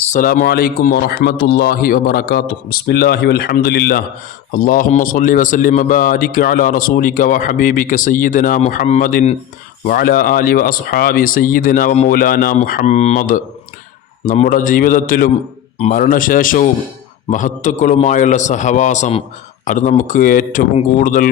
السلام عليكم ورحمة الله وبركاته بسم الله والحمد لله اللهم صل وسلم وبارك على رسولك وحبيبك سيدنا محمد وعلى آله وأصحاب سيدنا ومولانا മുഹമ്മദ് നമ്മുടെ ജീവിതത്തിലും മരണശേഷവും മഹത്വക്കളുമായുള്ള സഹവാസം അത് നമുക്ക് ഏറ്റവും കൂടുതൽ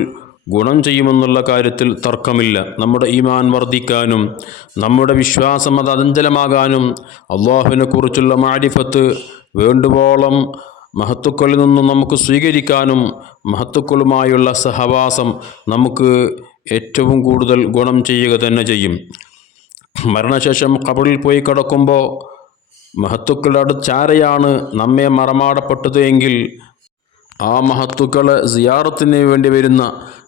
ഗുണം ചെയ്യുമെന്നുള്ള കാര്യത്തിൽ തർക്കമില്ല. നമ്മുടെ ഈമാൻ വർദ്ധിക്കാനും നമ്മുടെ വിശ്വാസം അത് അചഞ്ചലമാകാനും അള്ളാഹുവിനെ കുറിച്ചുള്ള മാരിഫത്ത് വേണ്ടുവോളം മഹത്തുക്കളിൽ നിന്നും നമുക്ക് സ്വീകരിക്കാനും മഹത്തുക്കളുമായുള്ള സഹവാസം നമുക്ക് ഏറ്റവും കൂടുതൽ ഗുണം ചെയ്യുക തന്നെ ചെയ്യും. മരണശേഷം കബറിൽ പോയി കിടക്കുമ്പോൾ മഹത്തുക്കളുടെ അടുത്ത് ചാരയാണ് നമ്മെ മറമാടപ്പെട്ടത് എങ്കിൽ ആ മഹത്തുക്കളെ സിയാറത്തിന് വേണ്ടി വരുന്ന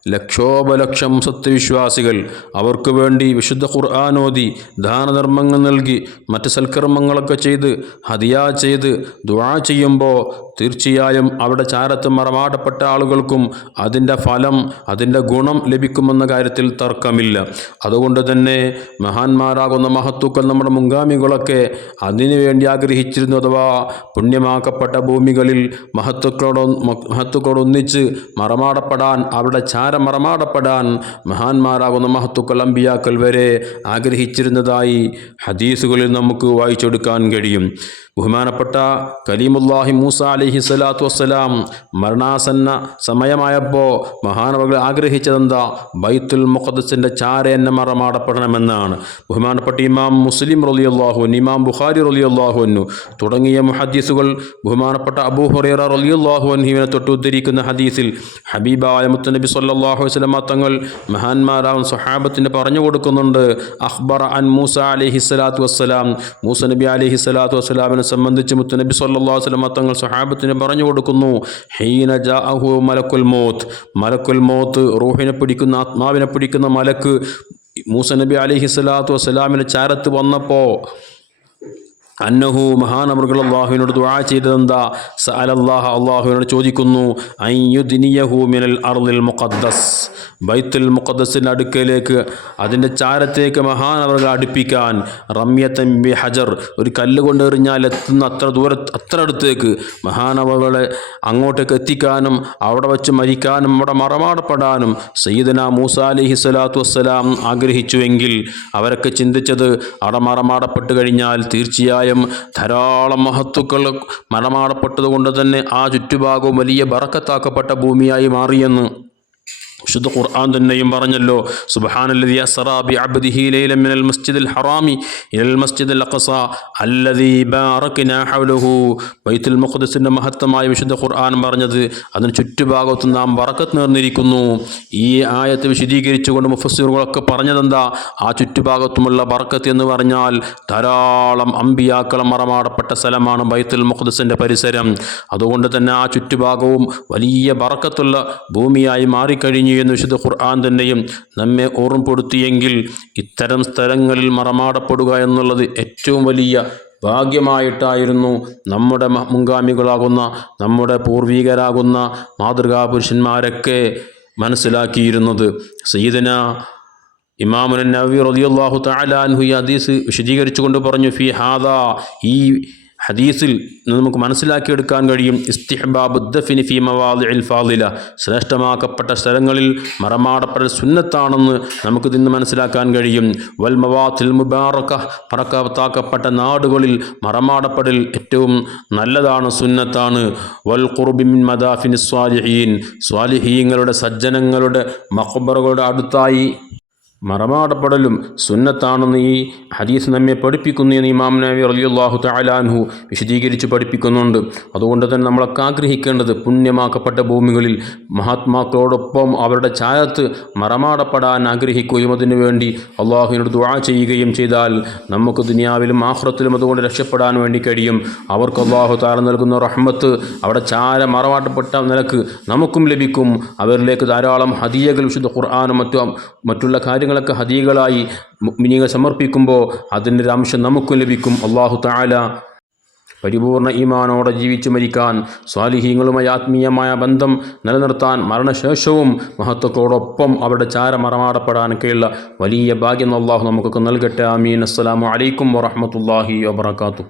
ലക്ഷോപലക്ഷം സത്യവിശ്വാസികൾ അവർക്ക് വേണ്ടി വിശുദ്ധ ഖുർആാനോദി ദാനധർമ്മങ്ങൾ നൽകി മറ്റ് സൽക്കർമ്മങ്ങളൊക്കെ ചെയ്ത് ഹതിയ ചെയ്ത് ദുആ ചെയ്യുമ്പോൾ തീർച്ചയായും അവിടെ ചാരത്ത് മറമാടപ്പെട്ട ആളുകൾക്കും അതിന്റെ ഫലം അതിന്റെ ഗുണം ലഭിക്കുമെന്ന കാര്യത്തിൽ തർക്കമില്ല. അതുകൊണ്ട് തന്നെ മഹാന്മാരാകുന്ന മഹത്തുക്കൾ നമ്മുടെ മുൻഗാമികളൊക്കെ അതിനു വേണ്ടി ആഗ്രഹിച്ചിരുന്നു അഥവാ പുണ്യമാക്കപ്പെട്ട ഭൂമികളിൽ മഹത്തുക്കളോട് മഹത്തുക്കളോടൊന്നിച്ച് മറമാടപ്പെടാൻ അവിടെ ചാര മറമാടപ്പെടാൻ മഹാന്മാരാകുന്ന മഹത്തുക്കൾ അമ്പിയാക്കൾ വരെ ആഗ്രഹിച്ചിരുന്നതായി ഹദീസുകളിൽ നമുക്ക് വായിച്ചെടുക്കാൻ കഴിയും. ബഹുമാനപ്പെട്ട കലീമുല്ലാഹി മൂസ അലിഹി സ്വലാത്തു വസ്സലാം മരണാസന്ന സമയമായപ്പോൾ മഹാനവകൾ ആഗ്രഹിച്ചതെന്താ? ബൈത്തുൽ മുഖദ്സിന്റെ ചാര എന്നെ മറമാടപ്പെടണമെന്നാണ്. ബഹുമാനപ്പെട്ട ഇമാം മുസ്ലിം റലിയല്ലാഹുൻ ഇമാം ബുഖാരി റലിയല്ലാഹുന്നു തുടങ്ങിയ മുഹദ്ദീസുകൾ ബഹുമാനപ്പെട്ട അബൂ ഹുറൈറ തൊട്ട് ഉദ്ധരിക്കുന്ന ഹദീസിൽ ഹബീബായ മുത്തനബി സല്ലാഹു വസ്ലമ തങ്ങൾ മഹാന്മാരാവും സഹാബത്തിന് പറഞ്ഞു കൊടുക്കുന്നുണ്ട്. അഖ്ബർ അൻ മൂസ അലിഹി സ്വലാത്തു വസ്സലാം മൂസ നബി അലിഹി സ്വലാത്തു വസ്സലാമിനെ സംബന്ധിച്ച് മുത്തുനബി സല്ലാ വസ്ലമ തങ്ങൾ സഹാബത്തിന് പറഞ്ഞു കൊടുക്കുന്നു ഹീന ജാഹു മലക്കുൽ മോത്ത്. മലക്കുൽ മോത്ത് റൂഹിനെ പിടിക്കുന്ന ആത്മാവിനെ പിടിക്കുന്ന മലക്ക് മൂസ നബി അലിഹി സ്വലാത്തു വസ്സലാമിന്റെ ചാരത്ത് വന്നപ്പോൾ അന്നഹു മഹാനമൃകൾ അള്ളാഹുവിനോട് ദുആ ചെയ്തതെന്താ? സഅലല്ലാഹ അള്ളാഹുവിനോട് ചോദിക്കുന്നു അയ്യുദിനിയഹു മിനൽ അർദിൽ മുഖദ്ദസ്? ബൈത്തുൽ മുഖദ്ദസിന്റെ അടുക്കലേക്ക് അതിന്റെ ചാരത്തേക്ക് മഹാനവറുകൾ അടുപ്പിക്കാൻ റമ്യത്തൻ ബി ഹജർ ഒരു കല്ല് കൊണ്ടെറിഞ്ഞാൽ എത്തുന്ന അത്ര ദൂര അത്ര അടുത്തേക്ക് മഹാനവറുകളെ അങ്ങോട്ടേക്ക് എത്തിക്കാനും അവിടെ വച്ച് മരിക്കാനും അവിടെ മറമാടപ്പെടാനും സയ്യിദന മൂസ അലിഹി സ്വലാത്തു വസ്സലാം ആഗ്രഹിച്ചുവെങ്കിൽ അവരൊക്കെ ചിന്തിച്ചത് അവിടെ മറമാടപ്പെട്ട് കഴിഞ്ഞാൽ തീർച്ചയായും ധാരാളം മഹത്തുക്കൾ മലമാടപ്പെട്ടതുകൊണ്ട് തന്നെ ആ ചുറ്റുഭാഗവും വലിയ ബറക്കത്താക്കപ്പെട്ട ഭൂമിയായി മാറിയെന്ന് വിശുദ്ധ ഖുർആൻ തന്നെയും പറഞ്ഞല്ലോ സുബ്ഹാനല്ലദി അബ്ദിഹി ലൈലൻ മിനൽ ഹറാമി ഇലൽ ബാറക്നാ ബൈത്തുൽ മഹത്തമായ വിശുദ്ധ ഖുർആൻ പറഞ്ഞത് അതിന് ചുറ്റുഭാഗത്ത് നാം വറക്കത്ത് നേർന്നിരിക്കുന്നു. ഈ ആയത്ത് വിശദീകരിച്ചുകൊണ്ട് മുഫസ്സിറുകളൊക്കെ പറഞ്ഞതെന്താ? ആ ചുറ്റുഭാഗത്തുമുള്ള ബറക്കത്ത് എന്ന് പറഞ്ഞാൽ ധാരാളം അമ്പിയാക്കളം മറമാടപ്പെട്ട സ്ഥലമാണ് ബൈത്തുൽ മുഖദ്ദസിന്റെ പരിസരം. അതുകൊണ്ട് തന്നെ ആ ചുറ്റുഭാഗവും വലിയ ബറക്കത്തുള്ള ഭൂമിയായി മാറിക്കഴിഞ്ഞു എന്ന് വിശുദ്ധ ഖുർആൻ തന്നെയും നമ്മെ ഓർമ്മപ്പെടുത്തിയെങ്കിൽ ഇത്തരം സ്ഥലങ്ങളിൽ മറമാടപ്പെടുക എന്നുള്ളത് ഏറ്റവും വലിയ ഭാഗ്യമായിട്ടായിരുന്നു നമ്മുടെ മുൻഗാമികളാകുന്ന നമ്മുടെ പൂർവികരാകുന്ന മാതൃകാ പുരുഷന്മാരൊക്കെ മനസ്സിലാക്കിയിരുന്നത് സീദന ഇമാമുൻ തആല അൻഹു ഈ ഹദീസ് വിശദീകരിച്ചുകൊണ്ട് പറഞ്ഞു ഫി ഹാദ ഈ ഹദീസിൽ നമുക്ക് മനസ്സിലാക്കിയെടുക്കാൻ കഴിയും. ഇസ്തിഹബാബുദ്ദഫിനി ഫി മവാദിൽ ഫാദില. ശ്രേഷ്ഠമാക്കപ്പെട്ട സ്ഥലങ്ങളിൽ മറമാടപ്പെടൽ സുന്നത്താണെന്ന് നമുക്ക് നിന്ന് മനസ്സിലാക്കാൻ കഴിയും. വൽ മവാത്തിൽ മുബാറക്ക പറക്കത്താക്കപ്പെട്ട നാടുകളിൽ മറമാടപ്പെടൽ ഏറ്റവും നല്ലതാണ് സുന്നത്താണ്. വൽ ഖുർബിൻ മദാഫിൻ സ്വാലിഹീൻ. സ്വാലിഹീങ്ങളുടെ സജ്ജനങ്ങളുടെ മഖബറുകളുടെ അടുത്തായി മറമാടപ്പെടലും സുന്നത്താണെന്ന് ഈ ഹദീസ് നമ്മെ പഠിപ്പിക്കുന്നു എന്ന് ഇമാം നബി അലിയുല്ലാഹു തലാൻഹു വിശദീകരിച്ച് പഠിപ്പിക്കുന്നുണ്ട്. അതുകൊണ്ട് തന്നെ നമ്മളൊക്കെ ആഗ്രഹിക്കേണ്ടത് പുണ്യമാക്കപ്പെട്ട ഭൂമികളിൽ മഹാത്മാക്കളോടൊപ്പം അവരുടെ ചായത്ത് മറമാടപ്പെടാൻ ആഗ്രഹിക്കുകയും അതിനു വേണ്ടി അള്ളാഹുവിനോട് ദുആ ചെയ്യുകയും ചെയ്താൽ നമുക്ക് ദുനിയാവിലും ആഹ്റത്തിലും അതുകൊണ്ട് രക്ഷപ്പെടാൻ വേണ്ടി കഴിയും. അവർക്ക് അള്ളാഹു താര നൽകുന്ന റഹ്മത്ത് അവിടെ ചാര മറമാടപ്പെട്ട നിലയ്ക്ക് നമുക്കും ലഭിക്കും. അവരിലേക്ക് ധാരാളം ഹദിയകൾ വിശുദ്ധ ഖുർആാനും മറ്റു മറ്റുള്ള കാര്യങ്ങൾ കാര്യങ്ങളൊക്കെ ഹദീകളായി മിനിങ്ങൾ സമർപ്പിക്കുമ്പോൾ അതിന്റെ അംശം നമുക്കും ലഭിക്കും. അള്ളാഹു താല പരിപൂർണ ഈമാനോടെ ജീവിച്ചു മരിക്കാൻ സ്വാലിഹീങ്ങളുമായി ആത്മീയമായ ബന്ധം നിലനിർത്താൻ മരണശേഷവും മഹത്വത്തോടൊപ്പം അവരുടെ ചാര മറമാടപ്പെടാനൊക്കെയുള്ള വലിയ ഭാഗ്യം അള്ളാഹു നമുക്കൊക്കെ നൽകട്ടെ. അമീൻ അസ്സലാമു അലൈക്കും വറഹമത്തല്ലാഹി വബർക്കാത്തു